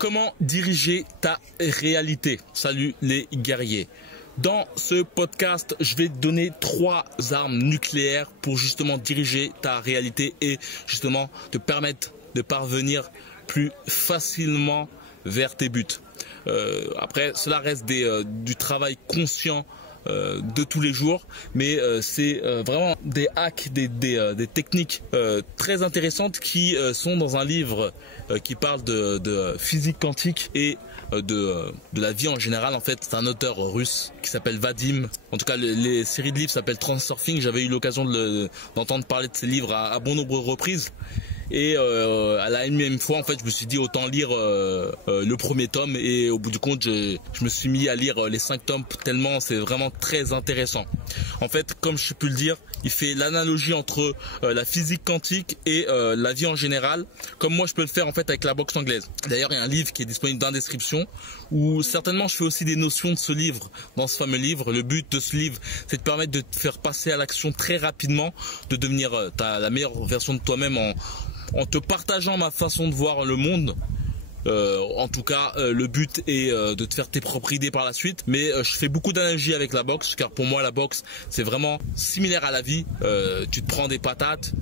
Comment diriger ta réalité? Salut les guerriers. Dans ce podcast, je vais te donner 3 armes nucléaires pour justement diriger ta réalité et justement te permettre de parvenir plus facilement vers tes buts. Après, cela reste du travail conscient de tous les jours, mais c'est vraiment des hacks, des techniques très intéressantes qui sont dans un livre qui parle de physique quantique et de la vie en général. En fait, c'est un auteur russe qui s'appelle Vadim. En tout cas, les séries de livres s'appellent Transurfing. J'avais eu l'occasion d'entendre parler de ces livres à bon nombre de reprises. Et à la énième fois, en fait, je me suis dit autant lire le premier tome, et au bout du compte, je me suis mis à lire les 5 tomes tellement c'est vraiment très intéressant. En fait, comme je peux le dire, il fait l'analogie entre la physique quantique et la vie en général, comme moi je peux le faire en fait avec la boxe anglaise. D'ailleurs, il y a un livre qui est disponible dans la description où certainement je fais aussi des notions de ce livre dans ce fameux livre. Le but de ce livre, c'est de permettre de te faire passer à l'action très rapidement, de devenir la meilleure version de toi-même en te partageant ma façon de voir le monde. En tout cas, le but est de te faire tes propres idées par la suite, mais je fais beaucoup d'analogies avec la boxe, car pour moi la boxe c'est vraiment similaire à la vie. Tu te prends des patates,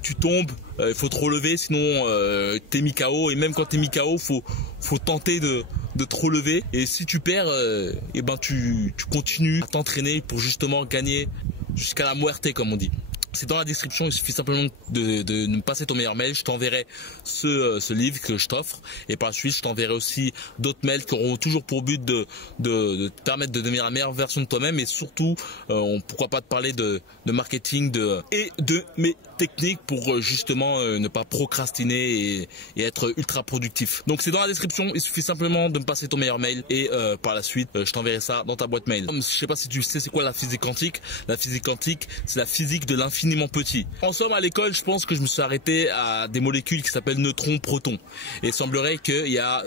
tu tombes, il faut te relever, sinon t'es mis KO, et même quand t'es mis KO, faut tenter de te relever, et si tu perds, et ben tu continues à t'entraîner pour justement gagner jusqu'à la muerte, comme on dit. C'est dans la description, il suffit simplement de me passer ton meilleur mail, je t'enverrai ce livre que je t'offre, et par la suite je t'enverrai aussi d'autres mails qui auront toujours pour but de te permettre de devenir la meilleure version de toi-même, et surtout pourquoi pas te parler de marketing et de mes techniques pour justement ne pas procrastiner et être ultra productif. Donc c'est dans la description, il suffit simplement de me passer ton meilleur mail, et par la suite je t'enverrai ça dans ta boîte mail. Je sais pas si tu sais c'est quoi la physique quantique. La physique quantique, c'est la physique de l'infiniment petit. En somme, à l'école, je pense que je me suis arrêté à des molécules qui s'appellent neutrons, protons, et il semblerait qu'il y a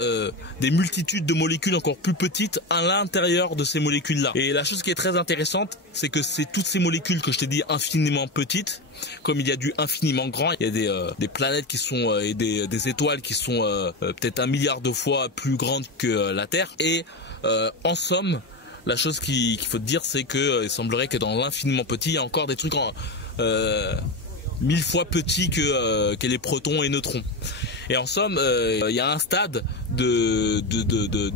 des multitudes de molécules encore plus petites à l'intérieur de ces molécules là. Et la chose qui est très intéressante, c'est que c'est toutes ces molécules que je t'ai dit infiniment petites, comme il y a du infiniment grand. Il y a des planètes qui sont et des étoiles qui sont peut-être 1 milliard de fois plus grandes que la Terre. Et en somme, la chose qu'il faut te dire, c'est que il semblerait que dans l'infiniment petit, il y a encore des trucs 1000 fois petits que les protons et neutrons. Et en somme, il y a un stade de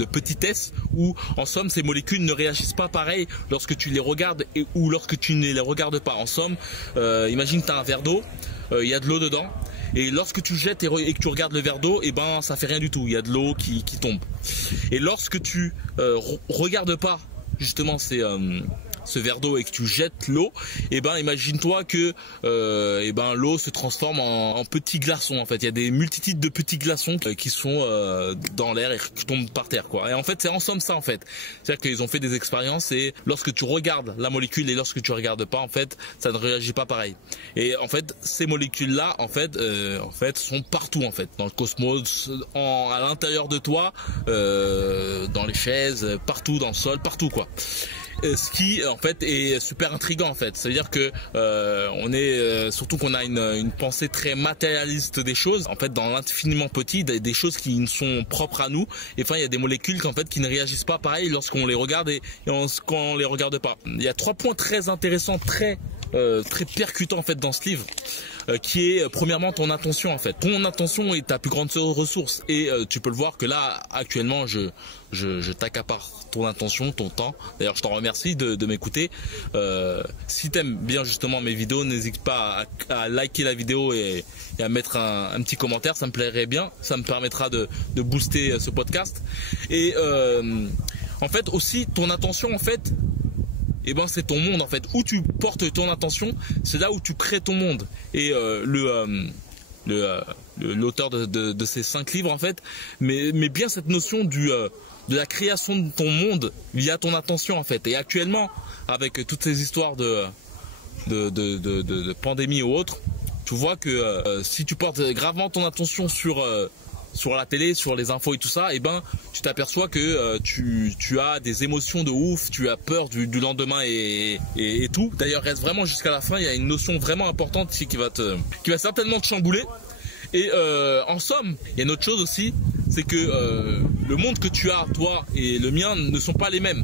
petitesse où, en somme, ces molécules ne réagissent pas pareil lorsque tu les regardes ou lorsque tu ne les regardes pas. En somme, imagine tu as un verre d'eau, il y a de l'eau dedans, et lorsque tu jettes et que tu regardes le verre d'eau, et ben ça fait rien du tout, il y a de l'eau qui tombe. Et lorsque tu regardes pas justement ce verre d'eau et que tu jettes l'eau, et ben imagine-toi que l'eau se transforme en petits glaçons. En fait, il y a des multitudes de petits glaçons qui sont dans l'air et qui tombent par terre, quoi. Et en fait, c'est en somme ça, en fait. C'est-à-dire qu'ils ont fait des expériences, et lorsque tu regardes la molécule et lorsque tu regardes pas, en fait, ça ne réagit pas pareil. Et en fait, ces molécules-là, en fait, sont partout, en fait, dans le cosmos, à l'intérieur de toi, dans les chaises, partout, dans le sol, partout, quoi. Ce qui en fait est super intriguant, en fait. Ça veut dire que on est surtout qu'on a une pensée très matérialiste des choses. En fait, dans l'infiniment petit, des choses qui ne sont propres à nous. Et enfin, il y a des molécules qui ne réagissent pas pareil lorsqu'on les regarde et quand on les regarde pas. Il y a 3 points très intéressants, très percutants en fait dans ce livre. Qui est premièrement ton attention, en fait. Ton attention est ta plus grande ressource, et tu peux le voir que là actuellement je t'accapare ton attention, ton temps. D'ailleurs, je t'en remercie de m'écouter. Si t'aimes bien justement mes vidéos, n'hésite pas à liker la vidéo et à mettre un petit commentaire, ça me plairait bien, ça me permettra de booster ce podcast. Et en fait aussi ton attention, en fait, et ben c'est ton monde, en fait. Où tu portes ton attention, c'est là où tu crées ton monde. Et l'auteur de ces 5 livres, en fait, mais bien cette notion de la création de ton monde via ton attention, en fait. Et actuellement, avec toutes ces histoires de pandémie ou autre, tu vois que si tu portes gravement ton attention sur la télé, sur les infos et tout ça, et ben tu t'aperçois que tu as des émotions de ouf, tu as peur du lendemain et tout. D'ailleurs, reste vraiment jusqu'à la fin, il y a une notion vraiment importante ici qui va certainement te chambouler. Et en somme, il y a une autre chose aussi, c'est que le monde que tu as, toi et le mien, ne sont pas les mêmes.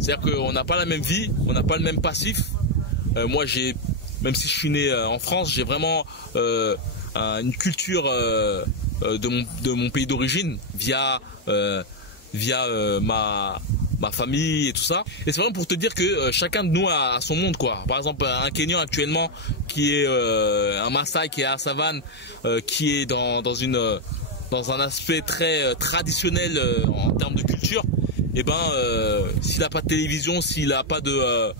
C'est-à-dire qu'on n'a pas la même vie, on n'a pas le même passif. Moi, même si je suis né en France, j'ai vraiment une culture de mon pays d'origine via ma famille et tout ça. Et c'est vraiment pour te dire que chacun de nous a son monde, quoi. Par exemple, un Kenyan actuellement qui est un Maasai qui est à la savane, qui est dans un aspect très traditionnel en termes de culture. Et ben, s'il n'a pas de télévision, s'il n'a pas de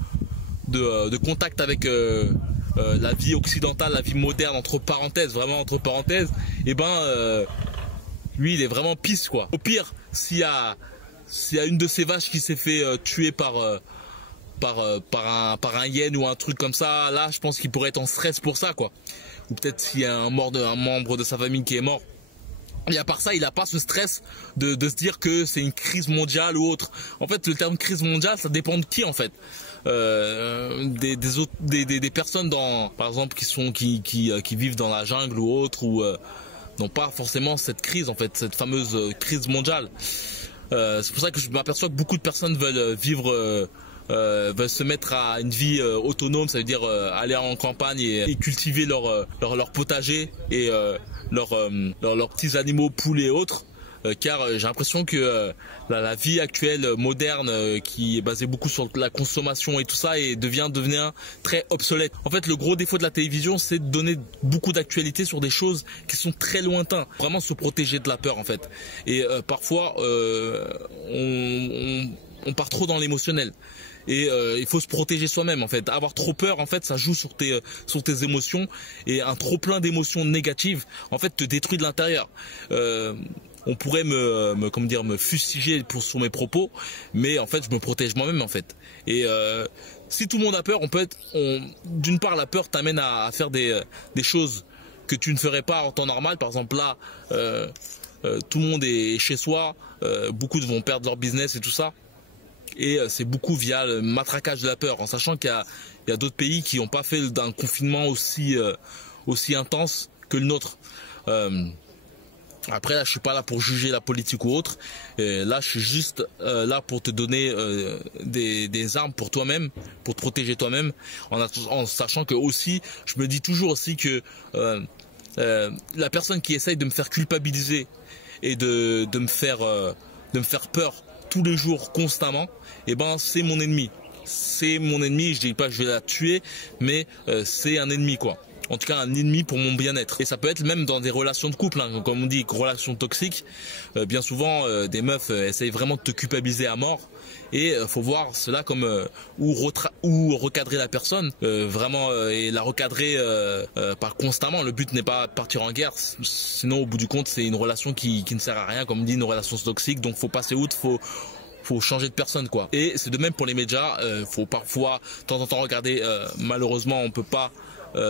contact avec la vie occidentale, la vie moderne, entre parenthèses, vraiment entre parenthèses, et ben, lui, il est vraiment pisse, quoi. Au pire, s'il y a une de ces vaches qui s'est fait tuer par un hyène ou un truc comme ça, là, je pense qu'il pourrait être en stress pour ça, quoi. Ou peut-être s'il y a un membre de sa famille qui est mort. Et à part ça, il n'a pas ce stress de se dire que c'est une crise mondiale ou autre. En fait, le terme crise mondiale, ça dépend de qui, en fait. Des personnes par exemple, qui vivent dans la jungle ou autre, ou n'ont pas forcément cette crise, en fait, cette fameuse crise mondiale. C'est pour ça que je m'aperçois que beaucoup de personnes veulent veulent se mettre à une vie autonome, ça veut dire aller en campagne et cultiver leur potager et leurs petits animaux, poules et autres, car j'ai l'impression que la vie actuelle moderne qui est basée beaucoup sur la consommation et tout ça devient très obsolète. En fait, le gros défaut de la télévision, c'est de donner beaucoup d'actualité sur des choses qui sont très lointaines, vraiment se protéger de la peur, en fait. Et parfois on part trop dans l'émotionnel. Et il faut se protéger soi-même, en fait. Avoir trop peur, en fait, ça joue sur tes émotions, et un trop plein d'émotions négatives, en fait, te détruit de l'intérieur. On pourrait me fustiger sur mes propos, mais en fait, je me protège moi-même, en fait. Et si tout le monde a peur, d'une part, la peur t'amène à faire des choses que tu ne ferais pas en temps normal. Par exemple, là, tout le monde est chez soi, beaucoup vont perdre leur business et tout ça. Et c'est beaucoup via le matraquage de la peur, en sachant qu'il y a d'autres pays qui n'ont pas fait d'un confinement aussi intense que le nôtre. Après, là, je suis pas là pour juger la politique ou autre. Là, je suis juste là pour te donner des armes pour toi-même, pour te protéger toi-même, en sachant que aussi, je me dis toujours aussi que la personne qui essaye de me faire culpabiliser et de me faire peur tous les jours, constamment, eh ben, c'est mon ennemi. C'est mon ennemi, je dis pas que je vais la tuer, mais c'est un ennemi, quoi. En tout cas, un ennemi pour mon bien-être. Et ça peut être même dans des relations de couple, hein, comme on dit, relations toxiques. Bien souvent, des meufs essayent vraiment de te culpabiliser à mort. Et faut voir cela comme ou recadrer la personne, vraiment, et la recadrer pas constamment. Le but n'est pas de partir en guerre, sinon au bout du compte c'est une relation qui ne sert à rien, comme on dit, une relation toxique. Donc faut passer outre, faut changer de personne, quoi. Et c'est de même pour les médias. Faut parfois de temps en temps regarder, malheureusement on peut pas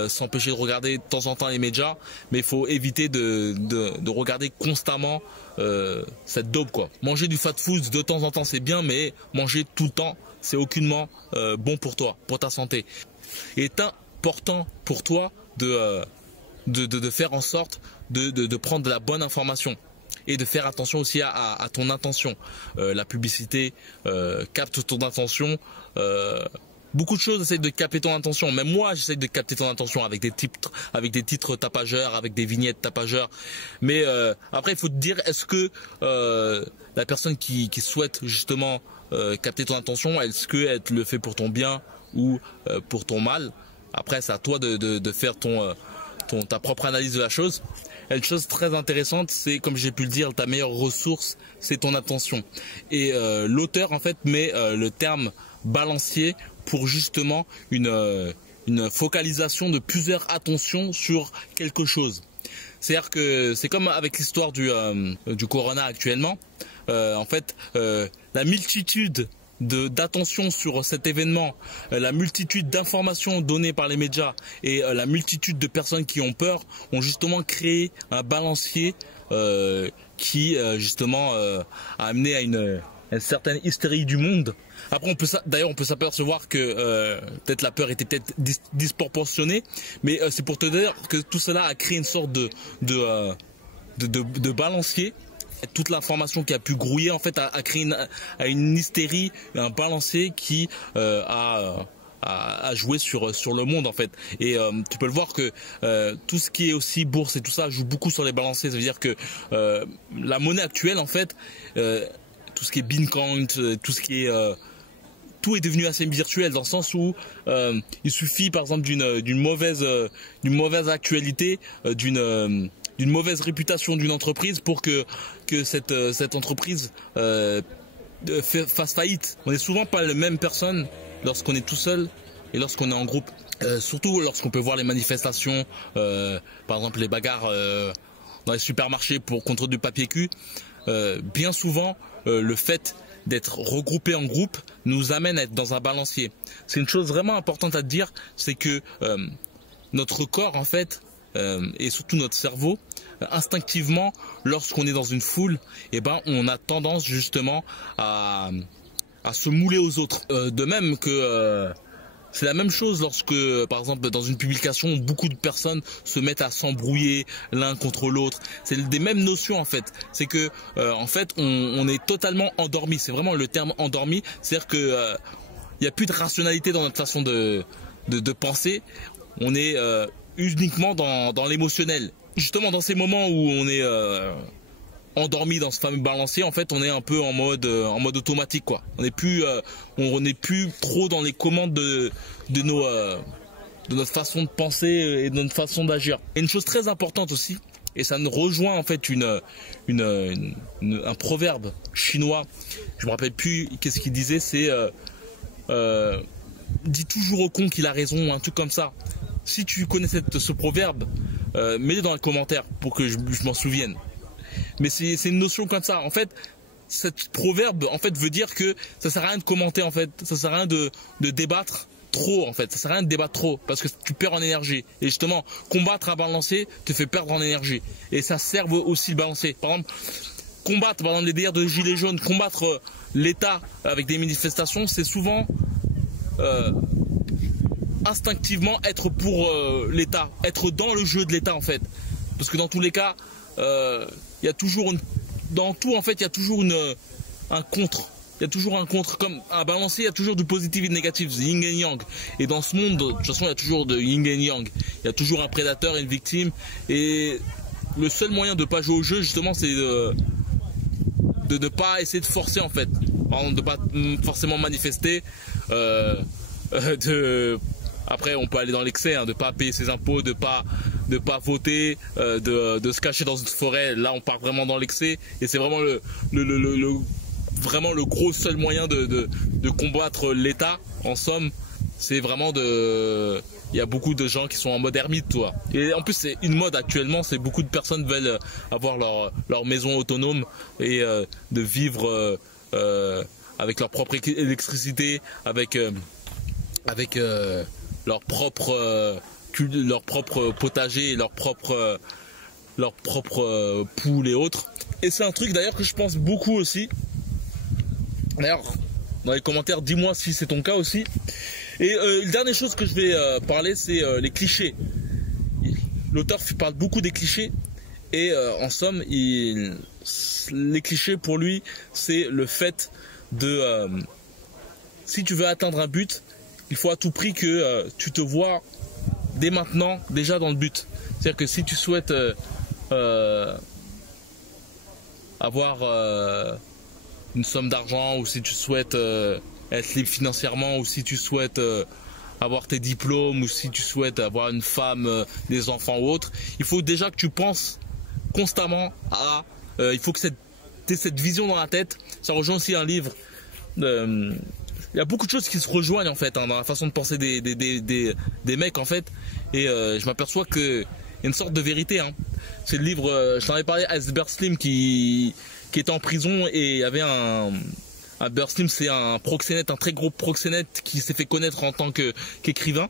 s'empêcher de regarder de temps en temps les médias, mais il faut éviter de regarder constamment cette daube, quoi. Manger du fast food de temps en temps c'est bien, mais manger tout le temps c'est aucunement bon pour toi, pour ta santé. Il est important pour toi de faire en sorte de prendre de la bonne information et de faire attention aussi à ton intention. La publicité capte ton intention. Beaucoup de choses essayent de capter ton attention. Même moi, j'essaie de capter ton attention avec des titres tapageurs, avec des vignettes tapageurs. Mais après, il faut te dire, est-ce que la personne qui souhaite justement capter ton attention, est-ce qu'elle le fait pour ton bien ou pour ton mal? Après, c'est à toi de faire ta propre analyse de la chose. Et une chose très intéressante, c'est, comme j'ai pu le dire, ta meilleure ressource, c'est ton attention. Et l'auteur, en fait, met le terme balancier pour justement une focalisation de plusieurs attentions sur quelque chose. C'est-à-dire que c'est comme avec l'histoire du corona actuellement. En fait, la multitude d'attention sur cet événement, la multitude d'informations données par les médias et la multitude de personnes qui ont peur ont justement créé un balancier qui justement a amené à une certaine hystérie du monde. Après, on peut s'apercevoir que peut-être la peur était peut-être disproportionnée, mais c'est pour te dire que tout cela a créé une sorte de balancier toute l'information qui a pu grouiller en fait a créé une hystérie, un balancier qui a joué sur le monde en fait. Et tu peux le voir que tout ce qui est aussi bourse et tout ça joue beaucoup sur les balanciers. Ça veut dire que la monnaie actuelle en fait, tout ce qui est Bitcoin, tout ce qui est tout est devenu assez virtuel dans le sens où il suffit par exemple d'une mauvaise actualité, d'une mauvaise réputation d'une entreprise pour que cette entreprise fasse faillite. On n'est souvent pas les mêmes personnes lorsqu'on est tout seul et lorsqu'on est en groupe. Surtout lorsqu'on peut voir les manifestations, par exemple les bagarres dans les supermarchés contre du papier cul. Bien souvent, le fait d'être regroupé en groupe nous amène à être dans un balancier. C'est une chose vraiment importante à te dire, c'est que notre corps en fait, et surtout notre cerveau, instinctivement, lorsqu'on est dans une foule, eh ben, on a tendance justement à se mouler aux autres. De même que c'est la même chose lorsque, par exemple, dans une publication, beaucoup de personnes se mettent à s'embrouiller l'un contre l'autre. C'est des mêmes notions en fait. C'est que, en fait, on est totalement endormi. C'est vraiment le terme endormi. C'est-à-dire que il n'y a plus de rationalité dans notre façon de penser. On est uniquement dans l'émotionnel. Justement, dans ces moments où on est endormi dans ce fameux balancier, en fait, on est un peu en mode automatique, quoi. On n'est plus trop dans les commandes de notre façon de penser et de notre façon d'agir. Et une chose très importante aussi, et ça nous rejoint en fait un proverbe chinois. Je me rappelle plus qu'est-ce qu'il disait. C'est dis toujours au con qu'il a raison, un truc comme ça. Si tu connais ce proverbe, mets-le dans les commentaires pour que je m'en souvienne. Mais c'est une notion comme ça. En fait, cette proverbe en fait veut dire que ça sert à rien de commenter en fait, ça sert à rien de débattre trop en fait, ça sert à rien de débattre trop parce que tu perds en énergie. Et justement, combattre un balancier te fait perdre en énergie. Et ça sert aussi le balancier. Par exemple, combattre par exemple les délires de gilets jaunes, combattre l'État avec des manifestations, c'est souvent instinctivement être pour l'État, être dans le jeu de l'État en fait. Parce que dans tous les cas, il y a toujours dans tout en fait, il y a toujours un contre. Il y a toujours un contre, comme un balancier, il y a toujours du positif et du négatif, du yin et yang. Et dans ce monde, de toute façon, il y a toujours de yin et yang. Il y a toujours un prédateur et une victime. Et le seul moyen de ne pas jouer au jeu, justement, c'est de ne pas essayer de forcer, en fait. Par exemple, de ne pas forcément manifester. Après, on peut aller dans l'excès, hein, de ne pas payer ses impôts, de pas voter, de se cacher dans une forêt. Là, on part vraiment dans l'excès. Et c'est vraiment vraiment le gros seul moyen de combattre l'État. En somme, c'est vraiment il y a beaucoup de gens qui sont en mode ermite, toi. Et en plus, c'est une mode actuellement, c'est beaucoup de personnes veulent avoir leur maison autonome et de vivre avec leur propre électricité, avec leur propre potager, leur propre poules et autres. Et c'est un truc d'ailleurs que je pense beaucoup aussi. D'ailleurs, dans les commentaires, dis-moi si c'est ton cas aussi. Et la dernière chose que je vais parler, c'est les clichés. L'auteur parle beaucoup des clichés. Et en somme, les clichés pour lui, c'est le fait de... si tu veux atteindre un but, il faut à tout prix que tu te vois dès maintenant déjà dans le but. C'est-à-dire que si tu souhaites avoir une somme d'argent, ou si tu souhaites être libre financièrement, ou si tu souhaites avoir tes diplômes, ou si tu souhaites avoir une femme, des enfants ou autre, il faut déjà que tu penses constamment à... il faut que tu aies cette vision dans la tête. Ça rejoint aussi un livre. Il y a beaucoup de choses qui se rejoignent en fait, hein, dans la façon de penser des mecs en fait. Et je m'aperçois qu'il y a une sorte de vérité. Hein. C'est le livre, je t'en avais parlé, Iceberg Slim qui était en prison, et il y avait un Iceberg Slim, c'est un proxénète, un très gros proxénète qui s'est fait connaître en tant qu'écrivain.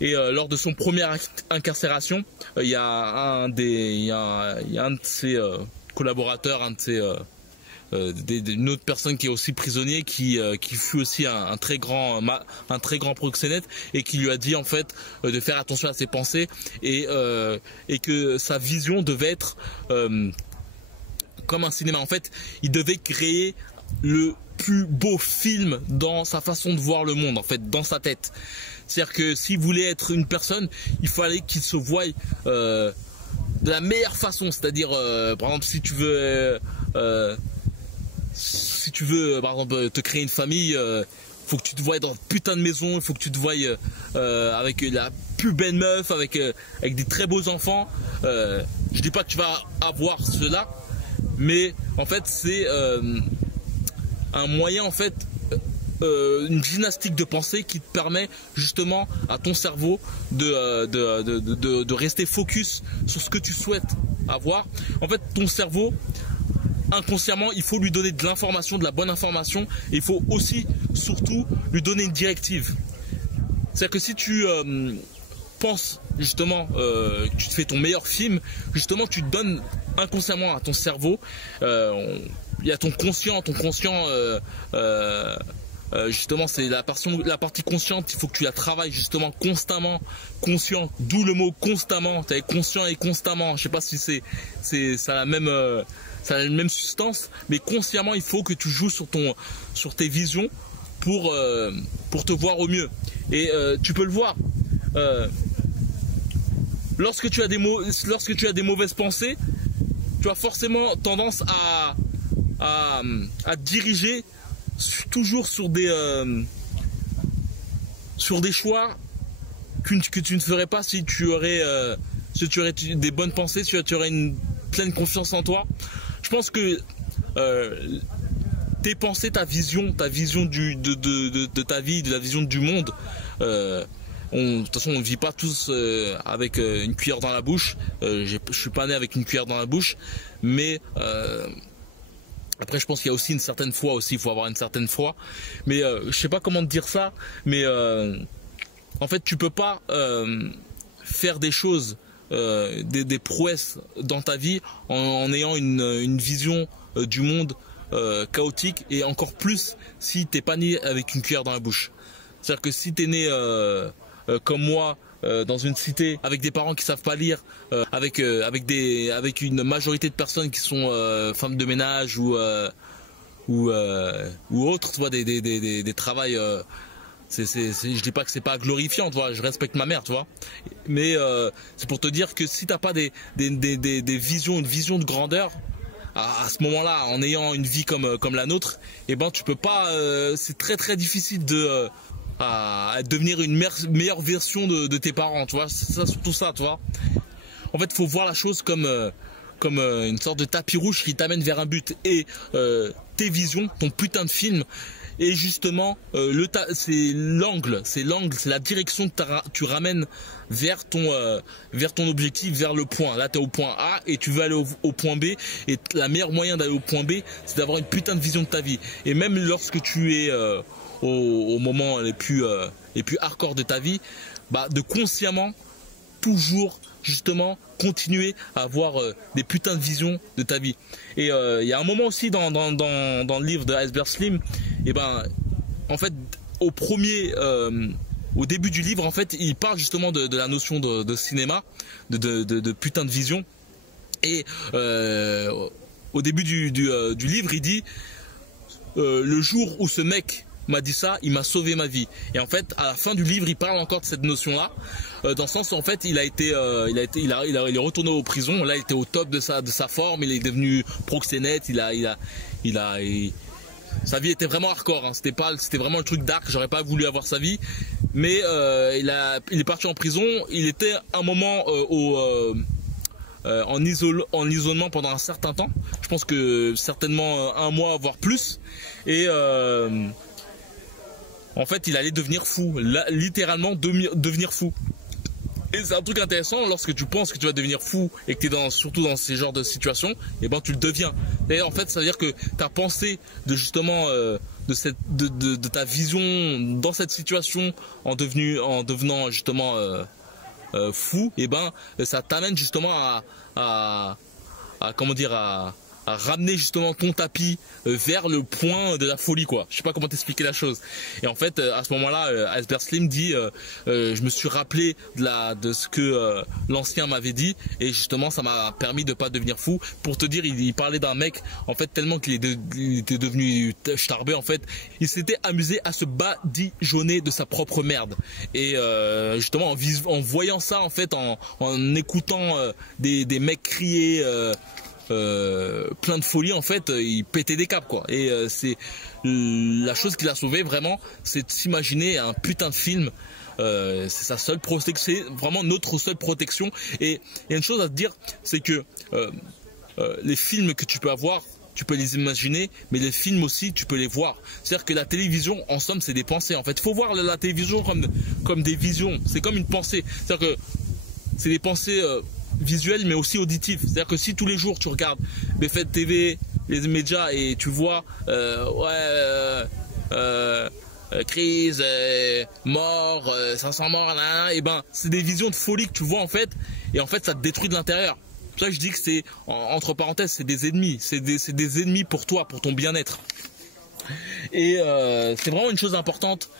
Et lors de son première incarcération, il y a un de ses collaborateurs, une autre personne qui est aussi prisonnier, qui fut aussi un très grand proxénète, et qui lui a dit en fait de faire attention à ses pensées, et que sa vision devait être comme un cinéma. En fait, il devait créer le plus beau film dans sa façon de voir le monde, en fait, dans sa tête. C'est-à-dire que s'il voulait être une personne, il fallait qu'il se voie de la meilleure façon. C'est-à-dire, par exemple, si tu veux par exemple, te créer une famille, faut que tu te voies dans une putain de maison, il faut que tu te voies avec la plus belle meuf, avec des très beaux enfants. Je dis pas que tu vas avoir cela, mais en fait c'est un moyen, en fait, une gymnastique de pensée qui te permet justement à ton cerveau de rester focus sur ce que tu souhaites avoir. En fait, ton cerveau, inconsciemment, il faut lui donner de l'information, de la bonne information, et il faut aussi, surtout, lui donner une directive. C'est-à-dire que si tu penses justement que tu te fais ton meilleur film, justement tu donnes inconsciemment à ton cerveau, il y a ton conscient justement c'est la partie consciente, il faut que tu la travailles justement constamment, conscient, d'où le mot constamment, tu es conscient et constamment, je sais pas si ça a la même substance, mais consciemment il faut que tu joues sur tes visions pour te voir au mieux. Et tu peux le voir, lorsque tu as des mauvaises pensées, tu as forcément tendance à diriger toujours sur des choix que tu ne ferais pas si tu aurais des bonnes pensées, si tu aurais une pleine confiance en toi. Je pense que tes pensées, ta vision de ta vie, de la vision du monde, de toute façon on ne vit pas tous avec une cuillère dans la bouche. Je suis pas né avec une cuillère dans la bouche, mais après je pense qu'il y a aussi une certaine foi aussi, il faut avoir une certaine foi, mais je sais pas comment te dire ça, mais en fait tu peux pas faire des choses, des prouesses dans ta vie en ayant une vision du monde chaotique, et encore plus si t'es pas né avec une cuillère dans la bouche. C'est-à-dire que si t'es né comme moi, dans une cité avec des parents qui savent pas lire, avec une majorité de personnes qui sont femmes de ménage ou autres, tu vois, des travails, je dis pas que c'est pas glorifiant, tu vois, je respecte ma mère, tu vois, mais c'est pour te dire que si t'as pas une vision de grandeur à ce moment-là, en ayant une vie comme la nôtre, et ben tu peux pas, c'est très très difficile à devenir une meilleure version de tes parents, tu vois, c'est surtout ça, tu vois. En fait, il faut voir la chose comme une sorte de tapis rouge qui t'amène vers un but, et tes visions, ton putain de film, et justement c'est l'angle, c'est la direction que tu ramènes vers ton objectif, vers le point. Là tu es au point A et tu veux aller au point B, et la meilleure moyen d'aller au point B, c'est d'avoir une putain de vision de ta vie. Et même lorsque tu es au moment les plus hardcore de ta vie, bah de consciemment toujours justement continuer à avoir des putains de visions de ta vie. Et il y a un moment aussi dans le livre de Iceberg Slim, et ben en fait au début du livre, en fait il parle justement de la notion de cinéma, de putain de vision. Et au début du livre il dit le jour où ce mec m'a dit ça, il m'a sauvé ma vie. Et en fait, à la fin du livre, il parle encore de cette notion-là, dans le sens où en fait, il est retourné aux prisons. Là, il était au top de sa forme. Il est devenu proxénète. Sa vie était vraiment hardcore. Hein. C'était vraiment le truc dark. J'aurais pas voulu avoir sa vie, mais il est parti en prison. Il était un moment en isolement pendant un certain temps. Je pense que certainement un mois, voire plus. Et en fait, il allait devenir fou, littéralement devenir fou. Et c'est un truc intéressant, lorsque tu penses que tu vas devenir fou et que tu es surtout dans ces genres de situations, et ben tu le deviens. D'ailleurs, en fait, ça veut dire que ta pensée de justement de ta vision dans cette situation en devenant justement fou, et ben ça t'amène justement à ramener justement ton tapis vers le point de la folie, quoi. Je sais pas comment t'expliquer la chose. Et en fait, à ce moment-là, Iceberg Slim dit, je me suis rappelé de ce que l'ancien m'avait dit, et justement, ça m'a permis de pas devenir fou. Pour te dire, il parlait d'un mec, en fait, tellement qu'il était devenu starbé, en fait, il s'était amusé à se badigeonner de sa propre merde. Et justement, en voyant ça, en fait, en écoutant des mecs crier plein de folie, en fait, il pétait des câbles, quoi. Et c'est la chose qui l'a sauvé vraiment, c'est de s'imaginer un putain de film. C'est sa seule protection, c'est vraiment notre seule protection. Et il y a une chose à te dire, c'est que les films que tu peux avoir, tu peux les imaginer, mais les films aussi, tu peux les voir. C'est-à-dire que la télévision, en somme, c'est des pensées. En fait, il faut voir la télévision comme des visions. C'est comme une pensée. C'est-à-dire que c'est des pensées visuelles, mais aussi auditives. C'est-à-dire que si tous les jours, tu regardes BFM TV, les médias, et tu vois, crise, mort, 500 morts, et ben, c'est des visions de folie que tu vois, en fait, et en fait, ça te détruit de l'intérieur. C'est pour ça que je dis que c'est, entre parenthèses, c'est des ennemis. C'est des ennemis pour toi, pour ton bien-être. Et c'est vraiment une chose importante,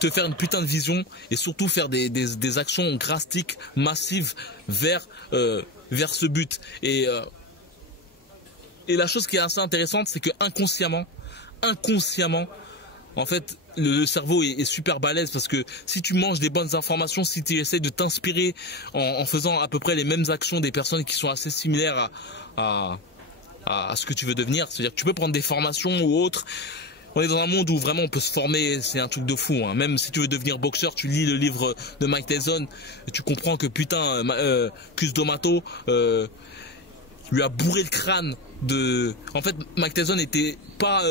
te faire une putain de vision, et surtout faire des actions drastiques, massives vers ce but. Et la chose qui est assez intéressante, c'est que inconsciemment, en fait, le cerveau est super balèze, parce que si tu manges des bonnes informations, si tu essaies de t'inspirer en faisant à peu près les mêmes actions des personnes qui sont assez similaires à ce que tu veux devenir, c'est-à-dire que tu peux prendre des formations ou autres. On est dans un monde où vraiment on peut se former, c'est un truc de fou, hein. Même si tu veux devenir boxeur, tu lis le livre de Mike Tyson, et tu comprends que putain, Cus D'Amato lui a bourré le crâne de... En fait, Mike Tyson n'était pas...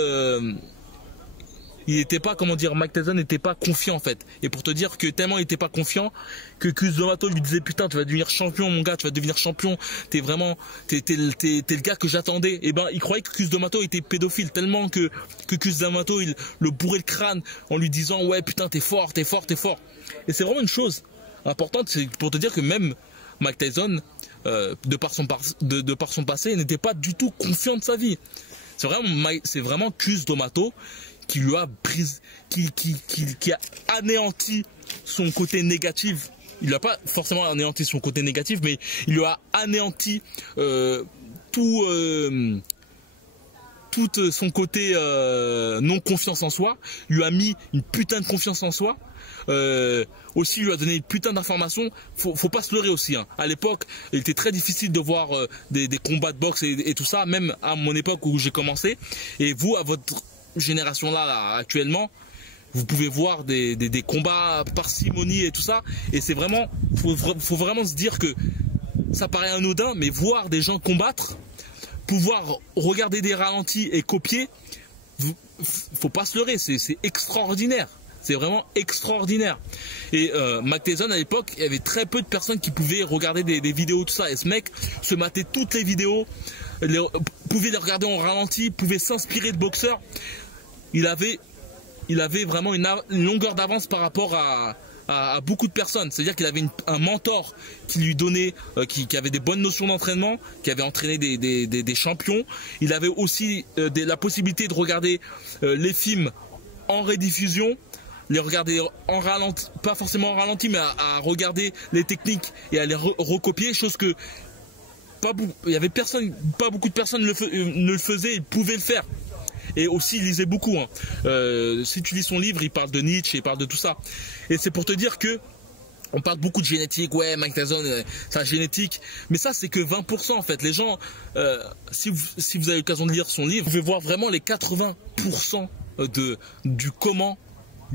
comment dire, Mike Tyson n'était pas confiant, en fait. Et pour te dire que tellement il n'était pas confiant, que Cus D'Amato lui disait, putain, tu vas devenir champion, mon gars, tu vas devenir champion, t'es le gars que j'attendais. Et ben, il croyait que Cus D'Amato était pédophile, tellement que Cus D'Amato, il le bourrait le crâne en lui disant, ouais, putain, t'es fort. Et c'est vraiment une chose importante, c'est pour te dire que même Mike Tyson, de par son passé, n'était pas du tout confiant de sa vie. C'est vraiment Cus D'Amato qui lui a brisé, qui a anéanti son côté négatif. Il n'a pas forcément anéanti son côté négatif, mais il lui a anéanti tout son côté non confiance en soi. Il lui a mis une putain de confiance en soi. Aussi, il lui a donné une putain d'informations. Faut pas se leurrer aussi, hein. À l'époque, il était très difficile de voir des combats de boxe et tout ça, même à mon époque où j'ai commencé. Et vous, à votre génération là, actuellement, vous pouvez voir des combats parcimonie et tout ça, et c'est vraiment, faut vraiment se dire que ça paraît anodin, mais voir des gens combattre, pouvoir regarder des ralentis et copier, faut pas se leurrer, c'est extraordinaire. C'est vraiment extraordinaire. Et Mike Tyson, à l'époque, il y avait très peu de personnes qui pouvaient regarder des vidéos, tout ça. Et ce mec se matait toutes les vidéos, pouvait les regarder en ralenti, pouvait s'inspirer de boxeurs. Il avait vraiment une longueur d'avance par rapport à beaucoup de personnes. C'est-à-dire qu'il avait un mentor qui lui donnait, qui avait des bonnes notions d'entraînement, qui avait entraîné des champions. Il avait aussi la possibilité de regarder les films en rediffusion, les regarder en ralenti, pas forcément en ralenti, mais à regarder les techniques et à les recopier, chose que pas beaucoup de personnes ne le faisaient, ils pouvaient le faire. Et aussi, il lisait beaucoup, hein. Si tu lis son livre, il parle de Nietzsche, il parle de tout ça. Et c'est pour te dire que on parle beaucoup de génétique, ouais, Mike Tyson, c'est la génétique. Mais ça, c'est que 20% en fait. Les gens, si vous avez l'occasion de lire son livre, vous pouvez voir vraiment les 80% du comment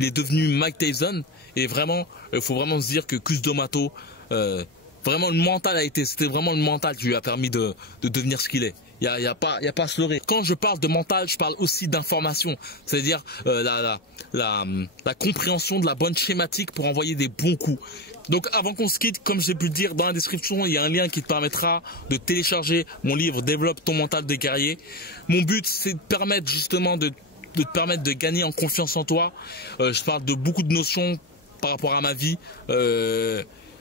il est devenu Mike Tyson. Et vraiment, il faut vraiment se dire que Cus D'Amato, vraiment le mental c'était vraiment le mental qui lui a permis de devenir ce qu'il est. Il y a pas à se leurrer. Quand je parle de mental, je parle aussi d'information. C'est-à-dire la compréhension de la bonne schématique pour envoyer des bons coups. Donc avant qu'on se quitte, comme j'ai pu le dire dans la description, il y a un lien qui te permettra de télécharger mon livre Développe ton mental de guerrier. Mon but, c'est de permettre justement de te permettre de gagner en confiance en toi. Je parle de beaucoup de notions par rapport à ma vie.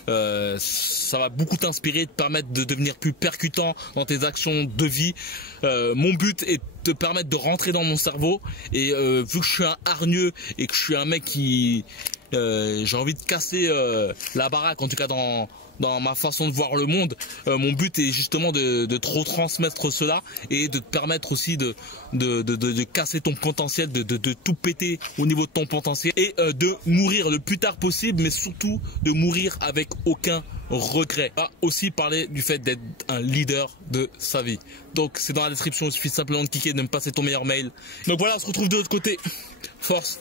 Ça va beaucoup t'inspirer, te permettre de devenir plus percutant dans tes actions de vie. Mon but est de te permettre de rentrer dans mon cerveau, et vu que je suis un hargneux et que je suis un mec qui j'ai envie de casser la baraque, en tout cas dans ma façon de voir le monde, mon but est justement de te retransmettre cela et de te permettre aussi de casser ton potentiel, de tout péter au niveau de ton potentiel, et de mourir le plus tard possible, mais surtout de mourir avec aucun regret. On va aussi parler du fait d'être un leader de sa vie. Donc c'est dans la description, il suffit simplement de cliquer, de me passer ton meilleur mail. Donc voilà, on se retrouve de l'autre côté. Force.